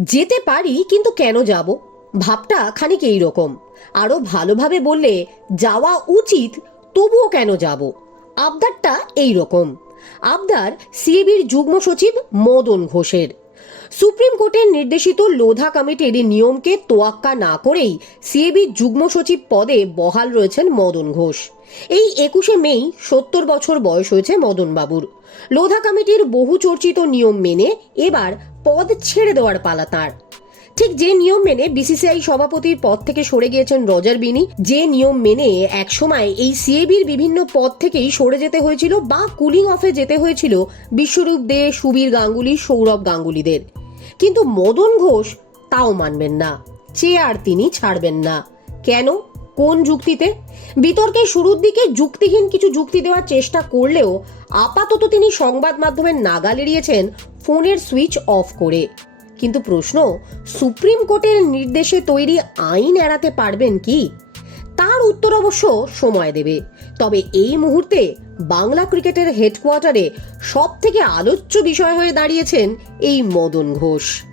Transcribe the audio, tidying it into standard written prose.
যেতে পারি, কিন্তু কেন যাব? ভাবটা খানিক এই রকম। আরো ভালোভাবে বললে যাওয়া উচিত, তবুও কেন যাব? আবদারটা এই রকম। আবদার সিএবির যুগ্ম সচিব মদন ঘোষের। সুপ্রিম কোর্টের নির্দেশিত লোধা কমিটির নিয়মকে তোয়াক্কা না করেই সিএবির যুগ্ম সচিব পদে বহাল রয়েছেন মদন ঘোষ। এই 21শে মেই 70 বছর বয়স হয়েছে মদন বাবুর। লোধা কমিটির বহু চর্চিত নিয়ম মেনে এবার পদ ছেড়ে দেওয়ার পালা তাঁর। ঠিক যে নিয়ম মেনে বিসিসিআই সভাপতির পদ থেকে সরে গিয়েছেন রজার বিনি, যে নিয়ম মেনে একসময় এই সিএবির বিভিন্ন পদ থেকেই সরে যেতে হয়েছিল বা কুলিং অফে যেতে হয়েছিল বিশ্বরূপ দে, সুবীর গাঙ্গুলি, সৌরভ গাঙ্গুলিদের। কিন্তু মদন ঘোষ তাও মানবেন না, চেয়ার তিনি ছাড়বেন না। কেন, কোন যুক্তিতে? বিতর্কের শুরুর দিকে যুক্তিহীন কিছু যুক্তি দেওয়ার চেষ্টা করলেও আপাতত তিনি সংবাদ মাধ্যমের নাগাল এড়িয়েছেন ফোনের সুইচ অফ করে। কিন্তু প্রশ্ন, সুপ্রিম কোর্টের নির্দেশে তৈরি আইন এড়াতে পারবেন কি? তার উত্তর অবশ্য সময় দেবে। তবে এই মুহূর্তে বাংলা ক্রিকেটের হেডকোয়ার্টারে সব থেকে আলোচ্য বিষয় হয়ে দাঁড়িয়েছেন এই মদন ঘোষ।